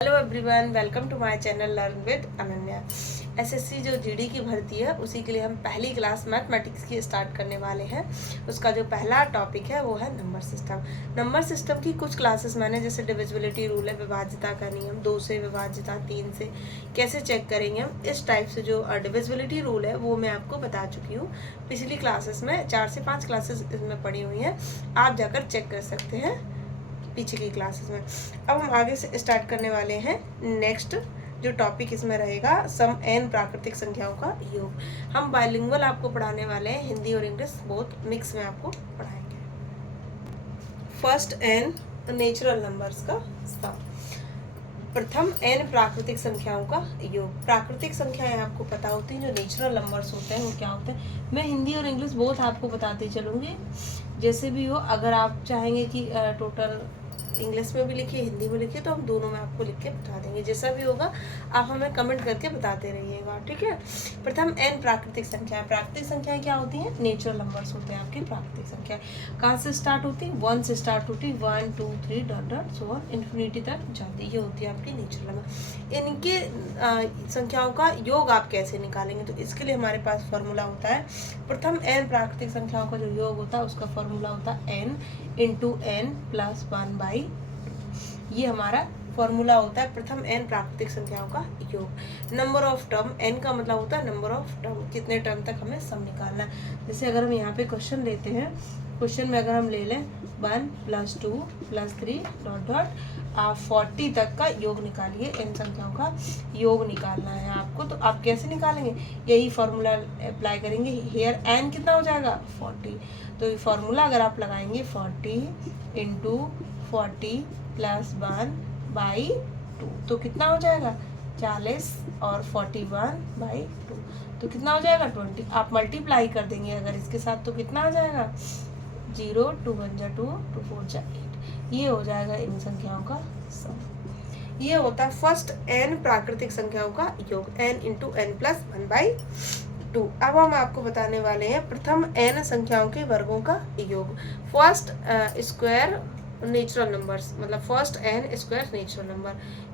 Hello everyone, welcome to my channel learn with Ananya. SSC जो GD की भर्ती है उसी के लिए हम पहली क्लास मैथमेटिक्स की स्टार्ट करने वाले हैं। उसका जो पहला टॉपिक है वो है नंबर सिस्टम। नंबर सिस्टम की कुछ क्लासेस मैंने जैसे डिविजिबिलिटी रूल है, विभाज्यता का नियम, 2 से विभाज्यता, 3 से कैसे चेक करेंगे हम, इस टाइप से जो डिविजिबिलिटी रूल है वो मैं आपको बता चुकी हूँ पिछली क्लासेस में। 4 से 5 क्लासेस इसमें पढ़ी हुई हैं, आप जाकर चेक कर सकते हैं पीछे की क्लासेस में। अब हम आगे से स्टार्ट करने वाले हैं। नेक्स्ट जो टॉपिक इसमें रहेगा, सम एन प्राकृतिक संख्याओं का योग। हम बाइलिंगुअल आपको पढ़ाने वाले हैं, हिंदी और इंग्लिश बोथ मिक्स में आपको पढ़ाएंगे। फर्स्ट एन नेचुरल नंबर्स का सम। प्रथम एन प्राकृतिक संख्याओं का योग। प्राकृतिक संख्याएं आपको पता होती हैं, जो नेचुरल नंबर्स होते हैं वो क्या होते हैं, मैं हिंदी और इंग्लिश बोथ आपको बताती चलूँगी। जैसे भी हो, अगर आप चाहेंगे कि टोटल इंग्लिश में भी लिखिए, हिंदी में लिखिए, तो हम दोनों में आपको लिख के बता देंगे। जैसा भी होगा आप हमें कमेंट करके बताते रहिएगा, ठीक है। प्रथम एन प्राकृतिक संख्या। प्राकृतिक संख्याएं क्या होती हैं? नेचुरल नंबर्स होते हैं आपकी प्राकृतिक संख्या। कहाँ से स्टार्ट होती है? 1 से स्टार्ट होती है, 1 2 3 dot dot so on infinity तक जाती है। ये होती है आपकी नेचुरल नंबर। इनके संख्याओं का योग आप कैसे निकालेंगे? तो इसके लिए हमारे पास फॉर्मूला होता है। प्रथम एन प्राकृतिक संख्याओं का जो योग होता है उसका फॉर्मूला होता है n इंटू एन प्लस 1/2। ये हमारा फॉर्मूला होता है प्रथम एन प्राकृतिक संख्याओं का योग। नंबर ऑफ टर्म, एन का मतलब होता है नंबर ऑफ टर्म, कितने टर्म तक हमें सम निकालना है। जैसे अगर हम यहाँ पे क्वेश्चन लेते हैं, क्वेश्चन में अगर हम ले लें 1 + 2 + 3 डॉट डॉट आप 40 तक का योग निकालिए। इन संख्याओं का योग निकालना है आपको, तो आप कैसे निकालेंगे? यही फॉर्मूला अप्लाई करेंगे। हेयर एन कितना हो जाएगा? 40। तो ये फॉर्मूला अगर आप लगाएंगे 40 इंटू 40 + 1/2, तो कितना हो जाएगा? 40 और 41/2, तो कितना हो जाएगा? 20। आप मल्टीप्लाई कर देंगे अगर इसके साथ, तो कितना आ जाएगा? 0 2 1 जा 2 2 4 जा 8। ये हो जाएगा इन संख्याओं का सम। ये होता है फर्स्ट एन प्राकृतिक संख्याओं का योग, n इंटू एन प्लस 1/2। अब हम आपको बताने वाले हैं प्रथम एन संख्याओं के वर्गों का योग। फर्स्ट स्क्वायर नेचुरल नंबर्स, मतलब first N square natural number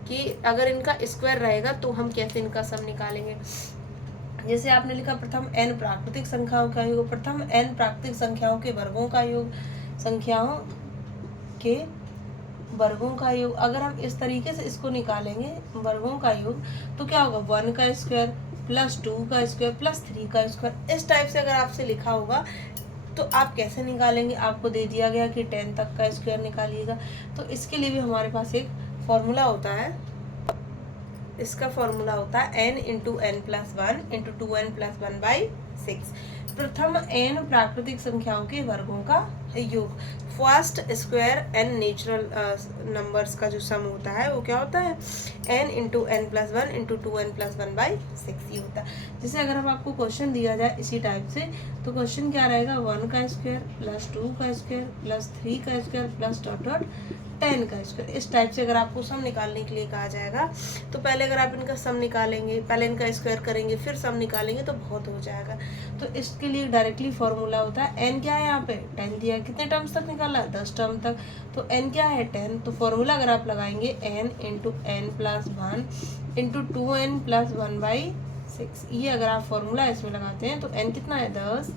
कि अगर इनका स्क्वायर रहेगा तो हम कैसे इनका सम निकालेंगे। जैसे आपने लिखा प्रथम एन प्राकृतिक संख्याओं का योग, प्रथम एन प्राकृतिक संख्याओं के वर्गों का योग, संख्याओं के वर्गों का योग। अगर हम इस तरीके से इसको निकालेंगे वर्गों का योग, तो क्या होगा? 1 का स्क्वायर प्लस 2 का स्क्वायर प्लस 3 का स्क्वायर। इस टाइप से अगर आपसे लिखा होगा तो आप कैसे निकालेंगे? आपको दे दिया गया कि 10 तक का स्क्वायर निकालिएगा, तो इसके लिए भी हमारे पास एक फॉर्मूला होता है। इसका फॉर्मूला होता है n into N plus 1 into 2n plus 1/6। प्रथम एन प्राकृतिक संख्याओं के वर्गों का योग। First square N natural numbers का जो सम होता है वो क्या होता है? n into N plus 1 into 2n plus 1/6 ये होता है। जैसे अगर हम आपको क्वेश्चन दिया जाए इसी टाइप से, तो क्वेश्चन क्या रहेगा? 1 का स्क्वायर प्लस 2 का स्क्वायर प्लस 3 का स्क्वायर प्लस डॉट डॉट 10 का स्क्वायर। इस टाइप से अगर आपको सम निकालने के लिए कहा जाएगा, तो पहले अगर आप इनका सम निकालेंगे, पहले इनका स्क्वायर करेंगे, फिर सम निकालेंगे तो बहुत हो जाएगा। तो इसके लिए डायरेक्टली फॉर्मूला होता है, n क्या है यहाँ पे? 10 दिया। कितने टर्म्स तक निकाला? 10 टर्म तक। तो n क्या है? 10। तो फॉर्मूला अगर आप लगाएंगे n into N plus 1 into 2n plus 1/6, ये अगर आप फॉर्मूला इसमें लगाते हैं तो n कितना है? 10,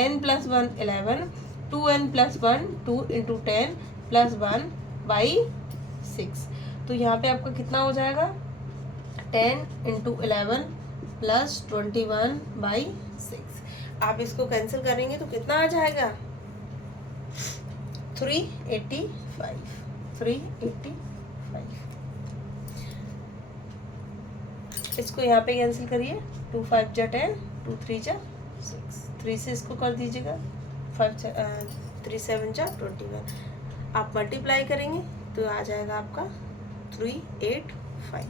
n plus 1 11, 2n plus 1 2 into 10 plus 1/6। तो यहाँ पे आपका कितना हो जाएगा? 10 इंटू 11 प्लस 21/6। आप इसको कैंसिल करेंगे तो कितना आ जाएगा? 385। 385। इसको यहाँ पे कैंसिल करिए, 2 5 जा 10, 2 3 जा 6, 3 से इसको कर दीजिएगा, 3 7 जा 21। आप मल्टीप्लाई करेंगे तो आ जाएगा आपका 385।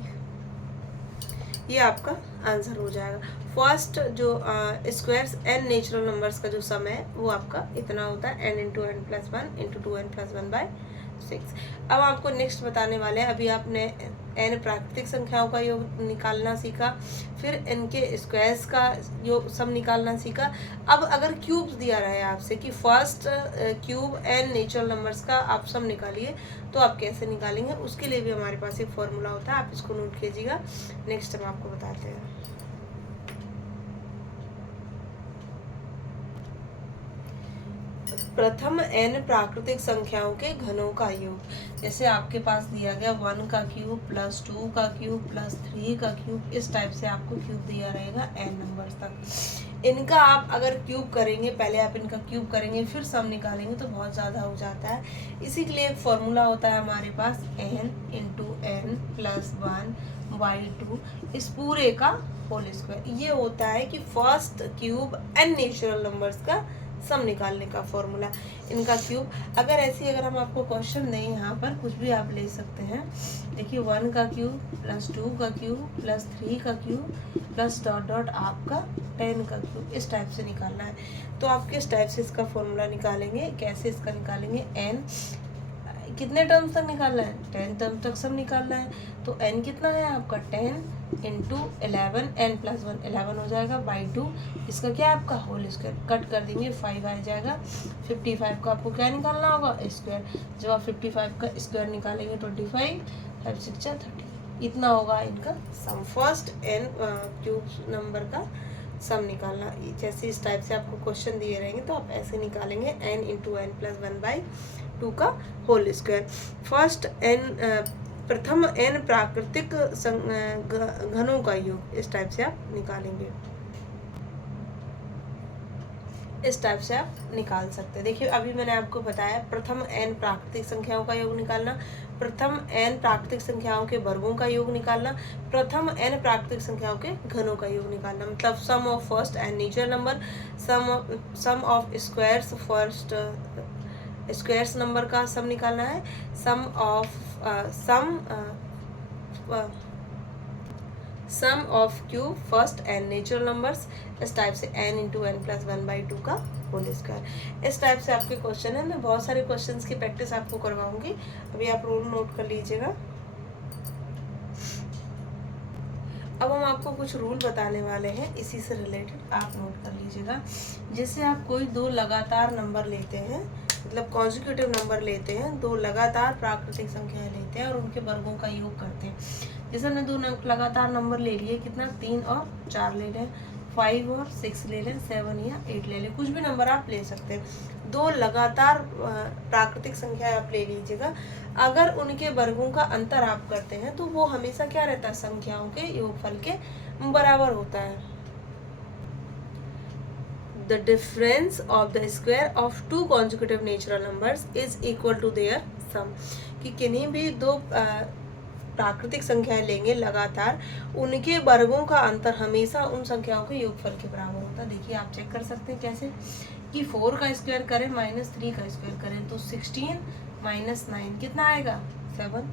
ये आपका आंसर हो जाएगा। फर्स्ट जो स्क्वायर्स एन नेचुरल नंबर्स का जो सम है वो आपका इतना होता है, n into N plus 1 into 2n plus 1/6। अब आपको नेक्स्ट बताने वाले हैं, अभी आपने n प्राकृतिक संख्याओं का योग निकालना सीखा, फिर इनके स्क्वायर्स का योग सम निकालना सीखा। अब अगर क्यूब्स दिया रहा है आपसे कि first cube n natural numbers का आप सम निकालिए, तो आप कैसे निकालेंगे, उसके लिए भी हमारे पास एक फॉर्मूला होता है, आप इसको नोट कीजिएगा, नेक्स्ट हम आपको बताते हैं। प्रथम n प्राकृतिक संख्याओं के घनों का योग, जैसे आपके पास दिया गया 1 का क्यूब प्लस 2 का क्यूब प्लस 3 का क्यूब, इस टाइप से आपको क्यूब दिया रहेगा n नंबर्स तक। इनका आप अगर क्यूब करेंगे, पहले आप इनका क्यूब करेंगे फिर सम निकालेंगे तो बहुत ज़्यादा हो जाता है, इसी के लिए एक फॉर्मूला होता है हमारे पास n इंटू n प्लस 1/2 इस पूरे का होल स्क्वायर। ये होता है कि first cube n natural numbers का सम निकालने का फॉर्मूला, इनका क्यूब। अगर हम आपको क्वेश्चन दें, यहाँ पर कुछ भी आप ले सकते हैं। देखिए 1 का क्यूब प्लस 2 का क्यूब प्लस 3 का क्यूब प्लस डॉट डॉट आपका 10 का क्यूब, इस टाइप से निकालना है। तो आप किस टाइप से इसका फॉर्मूला निकालेंगे, कैसे इसका निकालेंगे, n कितने टर्म्स तक निकालना है, 10 टर्म तक सब निकालना है। तो n कितना है आपका 10 इंटू 11, n प्लस 1 11 हो जाएगा बाई 2, इसका क्या है आपका होल स्क्वायर, कट कर देंगे 5 आ जाएगा। 55 का आपको क्या निकालना होगा, स्क्वायर। जब आप 55 का स्क्वायर निकालेंगे 25, 5 6 30, इतना होगा इनका सम, फर्स्ट n क्यूब नंबर का सम निकालना। जैसे इस टाइप से आपको क्वेश्चन दिए रहेंगे तो आप ऐसे निकालेंगे n इंटू n प्लस 1/2 का होल स्क्वायर। फर्स्ट प्रथम n प्राकृतिक घनों का योग, इस टाइप से आप निकालेंगे, इस टाइप से आप निकाल सकते हैं। देखिए अभी मैंने आपको बताया प्रथम n प्राकृतिक संख्याओं का योग निकालना, प्रथम n प्राकृतिक संख्याओं के वर्गों का योग निकालना, प्रथम n प्राकृतिक संख्याओं के घनों का योग निकालना, मतलब sum of first n natural number, sum of squares first squares number का सम निकालना है, sum of cube first n natural numbers, इस टाइप से n इंटू n प्लस 1/2 का होल स्क्वायर। इस टाइप से आपके क्वेश्चन है। मैं बहुत सारे क्वेश्चंस की प्रैक्टिस आपको करवाऊंगी, अभी आप रूल नोट कर लीजिएगा। अब हम आपको कुछ रूल बताने वाले हैं, इसी से रिलेटेड आप नोट कर लीजिएगा। जैसे आप कोई दो लगातार नंबर लेते हैं, मतलब कॉन्जिक्यूटिव नंबर लेते हैं, दो लगातार प्राकृतिक संख्याएं लेते हैं और उनके वर्गों का योग करते हैं। जैसे हमने दो लगातार नंबर ले लिए, कितना 3 और 4 ले लें, 5 और 6 ले लें, 7 या 8 ले लें, कुछ भी नंबर आप ले सकते हैं। दो लगातार प्राकृतिक संख्या आप ले लीजिएगा, अगर उनके वर्गों का अंतर आप करते हैं तो वो हमेशा क्या रहता है, संख्याओं के योगफल के बराबर होता है। The difference of the square of two consecutive natural numbers is equal to their sum, कि किन्हीं भी दो प्राकृतिक संख्याएं लेंगे लगातार, उनके वर्गों का अंतर हमेशा उन संख्याओं के योगफल के बराबर होता है। देखिए आप चेक कर सकते हैं कैसे, कि 4 का स्क्वायर करें माइनस 3 का स्क्वायर करें तो 16 माइनस 9 कितना आएगा, 7।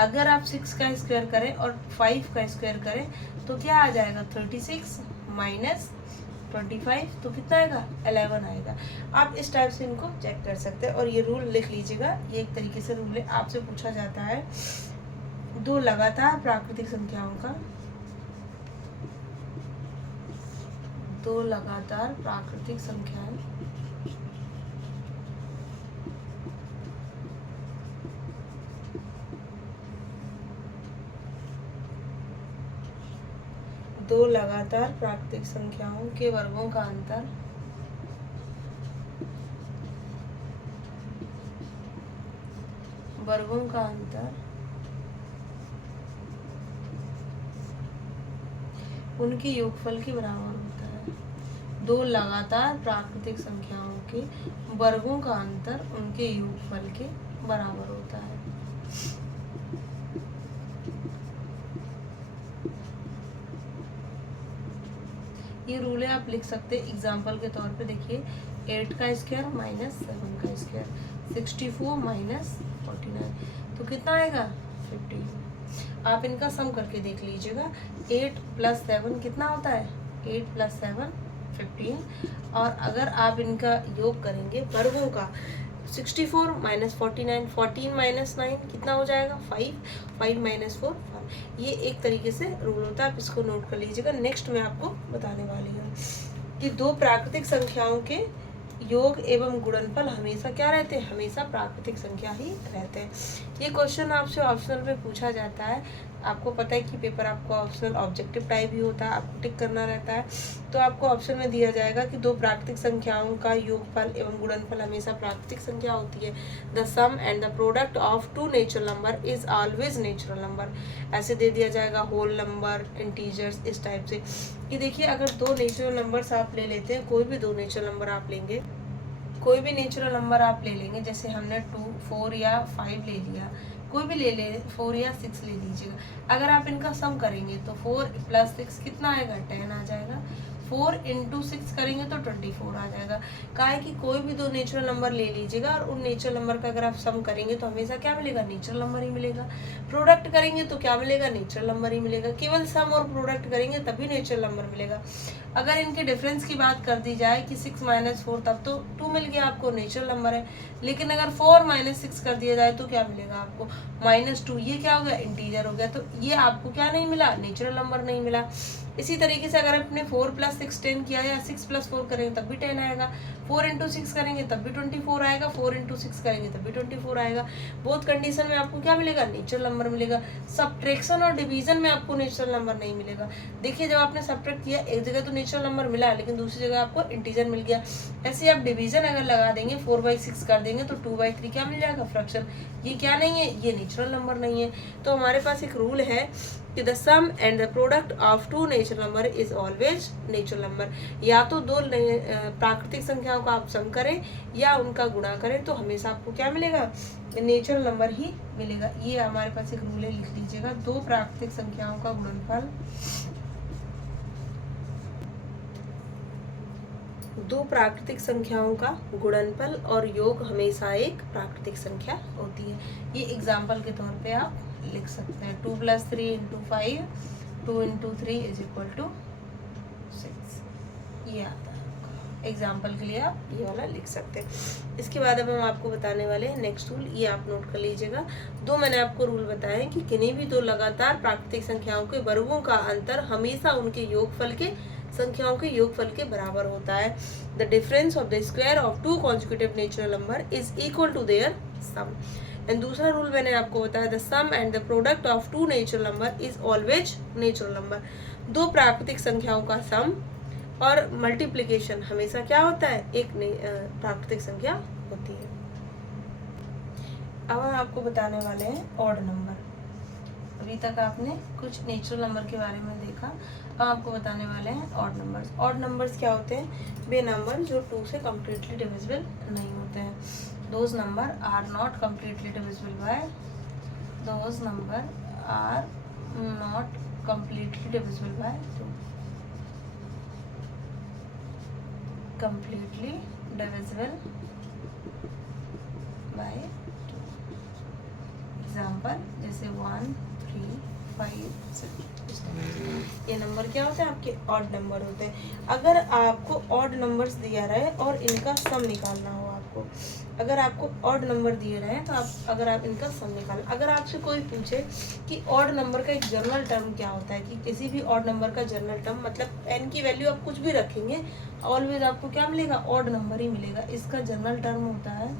अगर आप 6 का स्क्वायर करें और 5 का स्क्वायर करें तो क्या आ जाएगा, 36 माइनस 25, तो कितना आएगा, 11 आएगा। आप इस टाइप से इनको चेक कर सकते हैं और ये रूल लिख लीजिएगा। ये एक तरीके से रूल है, आपसे पूछा जाता है दो लगातार प्राकृतिक संख्याओं का, दो लगातार प्राकृतिक संख्याएं दो लगातार प्राकृतिक संख्याओं के वर्गों का अंतर उनके योगफल के बराबर होता है। दो लगातार प्राकृतिक संख्याओं के वर्गों का अंतर उनके योगफल के बराबर होता है। ये रूल है, आप लिख सकते हैं एग्जाम्पल के तौर पे। देखिए 8 का स्क्वायर माइनस 7 का स्क्वायर, 64 माइनस 49, तो कितना आएगा, 50। आप इनका सम करके देख लीजिएगा। 8 प्लस 7 कितना होता है, 8 प्लस 7 15। और अगर आप इनका योग करेंगे वर्गों का, 64 माइनस 49, 14 माइनस 9 कितना हो जाएगा 5, 5 माइनस 4 1। ये एक तरीके से रूल होता है, आप इसको नोट कर लीजिएगा। नेक्स्ट मैं आपको बताने वाली हूँ कि दो प्राकृतिक संख्याओं के योग एवं गुणनफल हमेशा क्या रहते हैं, हमेशा प्राकृतिक संख्या ही रहते हैं। ये क्वेश्चन आपसे ऑप्शनल में पूछा जाता है। आपको पता है कि पेपर आपको ऑप्शनल ऑब्जेक्टिव टाइप ही होता है, आपको टिक करना रहता है। तो आपको ऑप्शन में दिया जाएगा कि दो प्राकृतिक संख्याओं का योगफल एवं गुणनफल हमेशा प्राकृतिक संख्या होती है। The sum and the product of two natural number is always natural number. ऐसे दे दिया जाएगा होल नंबर, इंटीजर्स, इस टाइप से। कि देखिए अगर दो नेचुरल नंबर्स आप ले लेते हैं, कोई भी दो नेचुरल नंबर आप लेंगे, कोई भी नेचुरल नंबर आप ले लेंगे, जैसे हमने 2, 4 या 5 ले लिया, कोई भी ले ले, 4 या 6 ले लीजिएगा। अगर आप इनका सम करेंगे तो 4 + 6 कितना आएगा 10 आ जाएगा। 4 × 6 करेंगे तो 24 आ जाएगा। कहा है कि कोई भी दो नेचुरल नंबर ले लीजिएगा और उन नेचुरल नंबर का अगर आप सम करेंगे तो हमेशा क्या मिलेगा, नेचुरल नंबर ही मिलेगा। प्रोडक्ट करेंगे तो क्या मिलेगा, नेचुरल नंबर ही मिलेगा। केवल सम और प्रोडक्ट करेंगे तभी नेचुरल नंबर मिलेगा। अगर इनके डिफरेंस की बात कर दी जाए कि 6 - 4, तब तो 2 मिल गया आपको, नेचुरल नंबर है। लेकिन अगर 4 - 6 कर दिया जाए तो क्या मिलेगा आपको, -2। ये क्या हो गया, इंटीजर हो गया। तो ये आपको क्या नहीं मिला, नेचुरल नंबर नहीं मिला। इसी तरीके से अगर आपने 4 + 6 10 किया या 6 + 4 करेंगे तब भी 10 आएगा, 4 × 6 करेंगे तब भी 24 आएगा, 4 × 6 करेंगे तब भी 24 आएगा। बोथ कंडीशन में आपको क्या मिलेगा, नेचुरल नंबर मिलेगा। सब्ट्रैक्शन और डिवीजन में आपको नेचुरल नंबर नहीं मिलेगा। देखिए जब आपने सब्ट्रैक्ट किया, एक जगह तो नेचुरल नंबर मिला लेकिन दूसरी जगह आपको इंटीजर मिल गया। ऐसे आप डिवीजन अगर लगा देंगे, 4/6 कर देंगे तो 2/3 क्या मिल जाएगा, फ्रैक्शन। ये क्या नहीं है, ये नेचुरल नंबर नहीं है। तो हमारे पास एक रूल है कि the sum and the product of two natural number is always natural number. या तो दो प्राकृतिक संख्याओं का आप सम करें या उनका गुणा करें तो हमेशा आपको क्या मिलेगा, नेचुरल नंबर ही मिलेगा। ये हमारे पास एक रूल है, लिख लीजिएगा। दो प्राकृतिक संख्याओं का गुणनफल, दो प्राकृतिक संख्याओं का गुणनफल और योग हमेशा एक प्राकृतिक संख्या होती है। ये एग्जाम्पल के तौर पे आप लिख सकते हैं। 2 + 3 × 5, 2 × 3 = 6। ये आता है। एग्जाम्पल के लिए आप ये वाला लिख सकते हैं। इसके बाद अब हम आपको बताने वाले हैं नेक्स्ट रूल, ये आप नोट कर लीजिएगा। दो मैंने आपको रूल बताए कि किन्हीं भी दो लगातार प्राकृतिक संख्याओं के वर्गों का अंतर हमेशा उनके योगफल के संख्याओं के योगफल के बराबर होता है। The difference of the square of two consecutive natural number is equal to their sum. And दूसरा रूल मैंने आपको बताया, the sum and the product of two natural number is always natural number. दो प्राकृतिक संख्याओं का सम और मल्टीप्लिकेशन हमेशा क्या होता है, एक प्राकृतिक संख्या होती है। अब हम आपको बताने वाले हैं ऑड नंबर। अभी तक आपने कुछ नेचुरल नंबर के बारे में देखा, अब आपको बताने वाले हैं ऑड नंबर्स। ऑड नंबर्स क्या होते हैं, वे नंबर जो 2 से कम्प्लीटली डिविजिबल नहीं होते हैं। Those number are not completely divisible by, those number are not completely divisible by 2, completely divisible by 2। Example जैसे 1, 3, 5, 6। ये नंबर क्या होते हैं, आपके ऑड नंबर होते हैं। अगर आपको ऑड नंबर्स दिया रहे और इनका सम निकालना हो, आपको अगर आपको ऑड नंबर दिए रहे हैं तो अगर आप इनका सम निकाल, अगर आपसे कोई पूछे कि ऑड नंबर का एक जनरल टर्म क्या होता है, कि किसी भी ऑड नंबर का जनरल टर्म, मतलब n की वैल्यू आप कुछ भी रखेंगे ऑलवेज आपको क्या मिलेगा, ऑड नंबर ही मिलेगा। इसका जनरल टर्म होता है,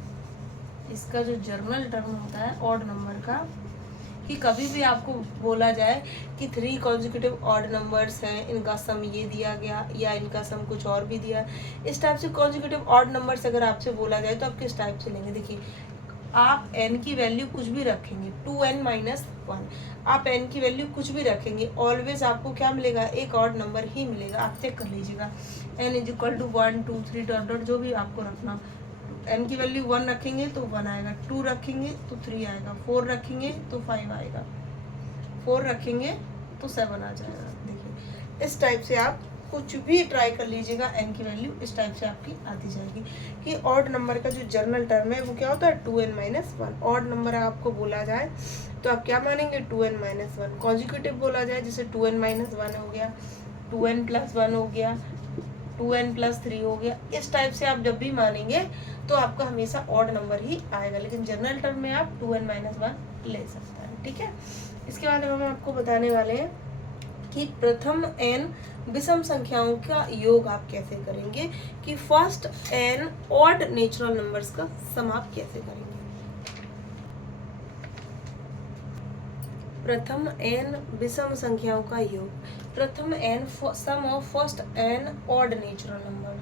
इसका जो जनरल टर्म होता है ऑड नंबर का, कि कभी भी आपको बोला जाए कि 3 कॉन्जिक्यूटिव ऑड नंबर्स हैं, इनका सम ये दिया गया या इनका सम कुछ और भी दिया, इस टाइप से कॉन्जिक्यूटिव ऑड नंबर्स अगर आपसे बोला जाए तो आप किस टाइप से लेंगे। देखिए आप n की वैल्यू कुछ भी रखेंगे, 2n - 1, आप n की वैल्यू कुछ भी रखेंगे ऑलवेज आपको क्या मिलेगा, एक ऑड नंबर ही मिलेगा। आप चेक कर लीजिएगा, n = 1, 2, 3 ... जो भी आपको रखना। n की वैल्यू 1 रखेंगे तो 1 आएगा, 2 रखेंगे तो 3 आएगा, 4 रखेंगे तो 5 आएगा, 4 रखेंगे तो 7 आ जाएगा। देखिए इस टाइप से आप कुछ भी ट्राई कर लीजिएगा, n की वैल्यू इस टाइप से आपकी आती जाएगी। कि ऑड नंबर का जो जनरल टर्म है वो क्या होता है, 2n - 1। ऑड नंबर आपको बोला जाए तो आप क्या मानेंगे, 2n - 1। कॉन्जिक्यूटिव बोला जाए जैसे 2n - 1 हो गया, 2n + 1 हो गया, 2n+3 हो गया। इस टाइप से आप जब भी मानेंगे तो आपका हमेशा ऑड नंबर ही आएगा, लेकिन जनरल टर्म में आप 2n-1 ले सकते हैं। ठीक है, इसके बाद हम आपको बताने वाले हैं कि प्रथम n विषम संख्याओं का योग आप कैसे करेंगे, कि first n odd natural numbers का सम आप कैसे करेंगे। प्रथम n विषम संख्याओं का योग, प्रथम n sum of first n odd natural number,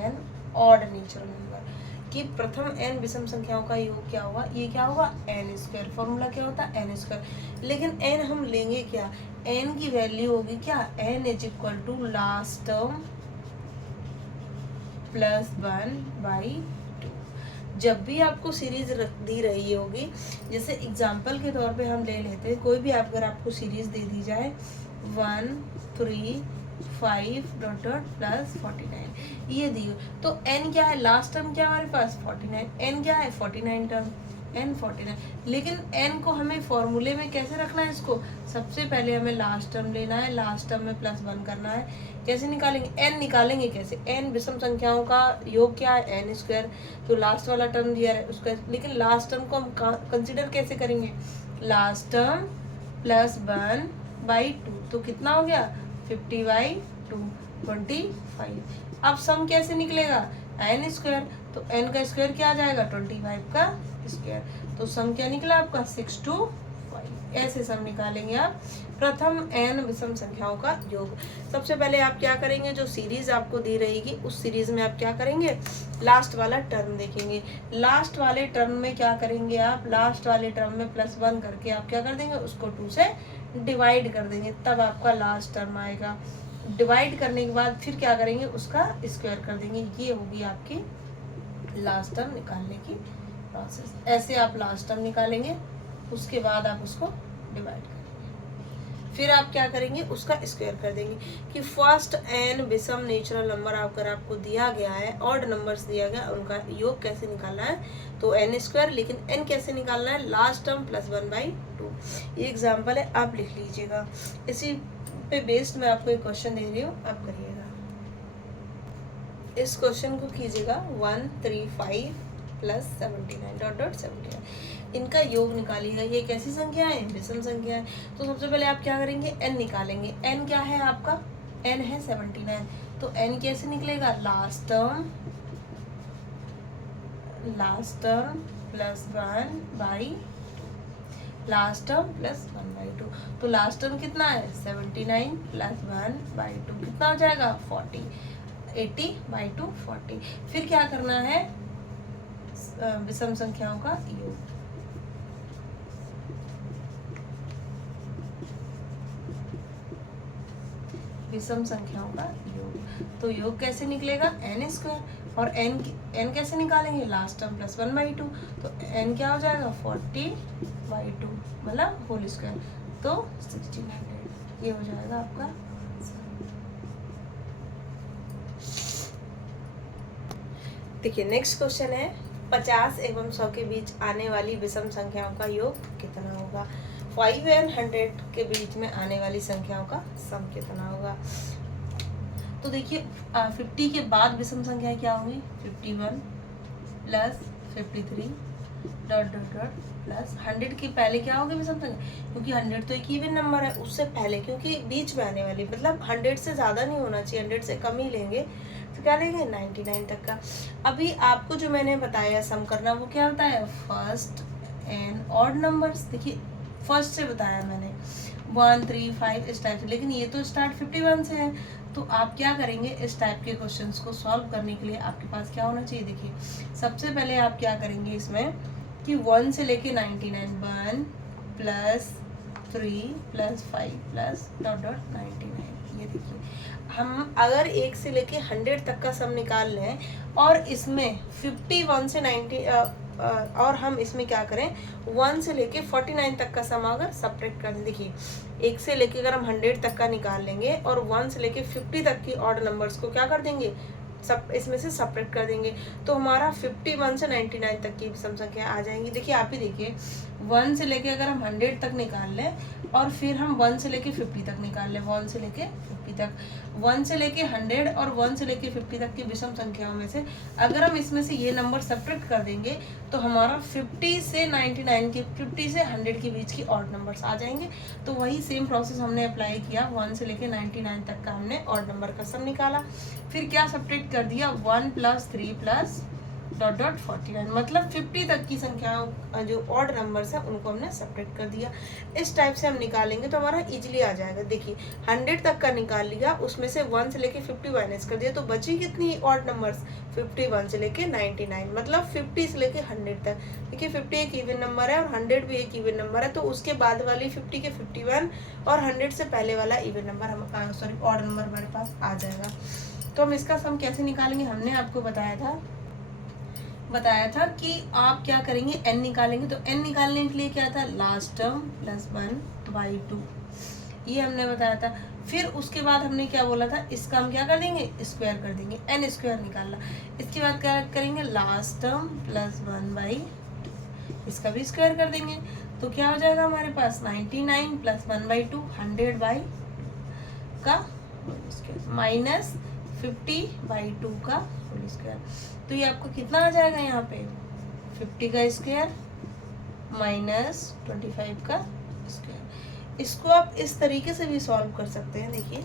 n odd natural number, कि प्रथम n विषम संख्याओं का योग क्या होगा, ये क्या होगा n²। फॉर्मूला क्या होता है n², लेकिन n हम लेंगे क्या, n की वैल्यू होगी क्या, n = लास्ट टर्म +1/2। जब भी आपको सीरीज दी रही होगी, जैसे एग्जांपल के तौर पे हम ले लेते हैं, कोई भी अगर आपको सीरीज दे दी जाए 1 3 5 ... +49 ये दी हो, तो n क्या है, लास्ट टर्म क्या है हमारे पास 49, n क्या है 49 टर्म, n 49, लेकिन n को हमें फॉर्मूले में कैसे रखना है, इसको सबसे पहले हमें लास्ट टर्म लेना है, लास्ट टर्म में +1 करना है। कैसे निकालेंगे, n निकालेंगे कैसे, n विषम संख्याओं का योग क्या है n², तो लास्ट वाला टर्म दिया है उसका, लेकिन लास्ट टर्म को हम कंसिडर कैसे करेंगे, लास्ट टर्म +1/2, तो कितना हो गया 50/2 25। अब सम कैसे निकलेगा n², तो n का स्क्वायर क्या आ जाएगा 25 का स्क्वायर, तो सम क्या निकला आपका 6 to 5। ऐसे सम निकालेंगे आप प्रथम n विषम संख्याओं का योग। सबसे पहले आप क्या करेंगे, जो सीरीज आपको दी रहेगी उस सीरीज में आप क्या करेंगे, लास्ट वाला टर्म देखेंगे। लास्ट वाले टर्म में क्या करेंगे आप, लास्ट वाले टर्म में +1 करके आप क्या कर देंगे, उसको 2 से डिवाइड कर देंगे, तब आपका लास्ट टर्म आएगा। डिवाइड करने के बाद फिर क्या करेंगे, उसका स्क्वायर कर देंगे। ये होगी आपकी लास्ट टर्म निकालने की प्रोसेस। ऐसे आप लास्ट टर्म निकालेंगे, उसके बाद आप उसको डिवाइड करेंगे, फिर आप क्या करेंगे, उसका स्क्वायर कर देंगे। कि फर्स्ट n विषम नेचुरल नंबर अगर आपको दिया गया है, ऑड नंबर्स दिया गया, उनका योग कैसे निकालना है, तो n², लेकिन n कैसे निकालना है, लास्ट टर्म +1/2। ये एग्जाम्पल है, आप लिख लीजिएगा। इसी पे बेस्ड मैं आपको एक क्वेश्चन दे रही हूँ, आप करिएगा। इस क्वेश्चन को कीजिएगा 135 + 79 ... 79, इनका योग निकालिएगा। ये कैसी संख्या है, विषम संख्या है। तो सबसे पहले आप क्या करेंगे, n निकालेंगे। n क्या है आपका, n है 79, तो n कैसे निकलेगा, लास्ट टर्म +1/2, लास्ट टर्म +1/2, तो लास्ट टर्म कितना है 79 + 1/2 कितना हो जाएगा 40, 80/2 40। फिर क्या करना है, विषम संख्याओं का योग। विषम संख्याओं का योग, तो योग कैसे निकलेगा n², और n कैसे निकालेंगे, लास्ट टर्म +1/2, तो n क्या हो जाएगा 40/2, मतलब होल स्क्वायर, तो 1600। ये हो जाएगा आपका। देखिए नेक्स्ट क्वेश्चन है, 50 एवं 100 के बीच आने वाली विषम संख्याओं का योग कितना होगा। 5 और 100 के बीच में आने वाली संख्याओं का सम कितना होगा। तो देखिए 50 के बाद विषम संख्या क्या होगी, 51 + 53 ... प्लस 100 के पहले क्या होगी विषम संख्या, क्योंकि 100 तो एक इवन नंबर है, उससे पहले क्योंकि बीच में आने वाली, मतलब 100 से ज़्यादा नहीं होना चाहिए, 100 से कम ही लेंगे, तो क्या लेंगे 99 तक का। अभी आपको जो मैंने बताया सम करना, वो क्या होता है, फर्स्ट n ऑड नंबर्स। देखिए फर्स्ट से बताया मैंने 1 3 5 इस टाइप से, लेकिन ये तो स्टार्ट 51 से है। तो आप क्या करेंगे, इस टाइप के क्वेश्चंस को सॉल्व करने के लिए आपके पास क्या होना चाहिए, देखिए सबसे पहले आप क्या करेंगे इसमें, कि 1 से लेके 99, 1 + 3 + 5 + ... 99। ये देखिए हम अगर 1 से लेके 100 तक का सम निकाल लें, और इसमें 51 से 90 और हम इसमें क्या करें, 1 से लेके 49 तक का सम अगर सब्ट्रैक्ट कर दें, देखिए 1 से लेके अगर हम 100 तक का निकाल लेंगे, और 1 से लेके 50 तक की ऑड नंबर्स को क्या कर देंगे, सब इसमें से सब्ट्रैक्ट कर देंगे, तो हमारा 51 से 99 तक की विषम संख्या आ जाएंगी। देखिए आप ही देखिए 1 से लेके अगर हम 100 तक निकाल लें और फिर हम 1 से लेके 50 तक निकाल लें, 1 से लेके 50 तक, 1 से लेके 100 और 1 से लेके 50 तक की विषम संख्याओं में से अगर हम इसमें से ये नंबर सब्ट्रैक्ट कर देंगे तो हमारा 50 से 99 के 50 से 100 के बीच की ऑड नंबर्स आ जाएंगे। तो वही सेम प्रोसेस हमने अप्लाई किया, 1 से लेके 99 तक का हमने ऑड नंबर का सम निकाला, फिर क्या सब्ट्रैक्ट कर दिया 1 + 3 + ... 49, मतलब 50 तक की संख्याओं जो ऑड नंबर्स हैं उनको हमने सब्ट्रैक्ट कर दिया। इस टाइप से हम निकालेंगे तो हमारा इजीली आ जाएगा। देखिए 100 तक का निकाल लिया, उसमें से 1 से लेके 50 माइनस कर दिया तो बची कितनी ऑड नंबर्स 51 से लेके 99, मतलब 50 से लेके 100 तक। देखिए 50 एक इवन नंबर है और 100 भी एक इवन नंबर है, तो उसके बाद वाली 50 के 51 और 100 से पहले वाला इवन नंबर हम ऑड नंबर हमारे पास आ जाएगा। तो हम इसका सम कैसे निकालेंगे, हमने आपको बताया था कि आप क्या करेंगे, n निकालेंगे। तो n निकालने के लिए क्या था, लास्ट टर्म +1/2, ये हमने बताया था। फिर उसके बाद हमने क्या बोला था, इसका हम क्या कर देंगे, स्क्वायर कर देंगे, n² निकालना। इसके बाद क्या करेंगे, लास्ट टर्म +1/, इसका भी स्क्वायर कर देंगे। तो क्या हो जाएगा हमारे पास 99 + 1/2 100/2 का माइनस 50/2 का होल स्क्वायर। तो ये आपको कितना आ जाएगा यहाँ पे 50 का स्क्वायर माइनस 25 का स्क्वायर। इसको आप इस तरीके से भी सॉल्व कर सकते हैं। देखिए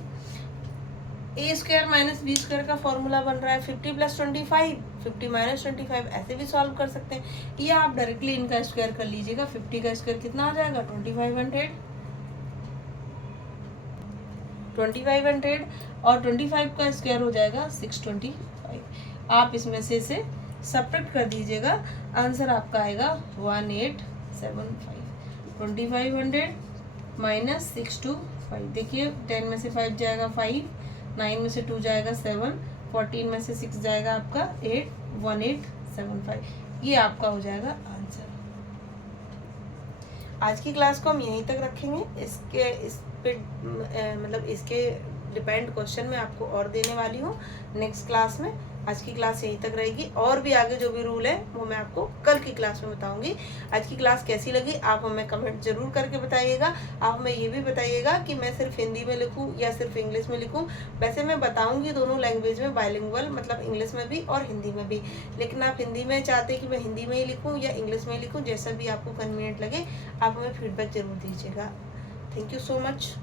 a² - b² का फॉर्मूला बन रहा है 50 + 25, 50 - 25, ऐसे भी सॉल्व कर सकते हैं, या आप डायरेक्टली इनका स्क्वायर कर लीजिएगा। 50 का स्क्वायर कितना आ जाएगा 2500 और 25 का स्क्वायर हो जाएगा 625। आप इसमें से सब्ट्रैक्ट कर दीजिएगा, आंसर आपका आएगा 1875। 2500 माइनस 625, देखिए 10 में से 5 जाएगा 5, 9 में से 2 जाएगा 7, 14 में से 6 जाएगा आपका 8, 1875, ये आपका हो जाएगा आंसर। आज की क्लास को हम यहीं तक रखेंगे। इसके डिपेंड क्वेश्चन मैं आपको और देने वाली हूँ नेक्स्ट क्लास में। आज की क्लास यहीं तक रहेगी, और भी आगे जो भी रूल है वो मैं आपको कल की क्लास में बताऊंगी। आज की क्लास कैसी लगी आप हमें कमेंट जरूर करके बताइएगा। आप हमें ये भी बताइएगा कि मैं सिर्फ हिंदी में लिखूं या सिर्फ इंग्लिश में लिखूं। वैसे मैं बताऊंगी दोनों लैंग्वेज में, बाइलिंगुअल मतलब इंग्लिश में भी और हिंदी में भी, लेकिन आप हिंदी में चाहते कि मैं हिंदी में ही लिखूँ या इंग्लिश में ही लिखूँ, जैसा भी आपको कन्वीनियंट लगे आप हमें फीडबैक जरूर दीजिएगा। Thank you so much.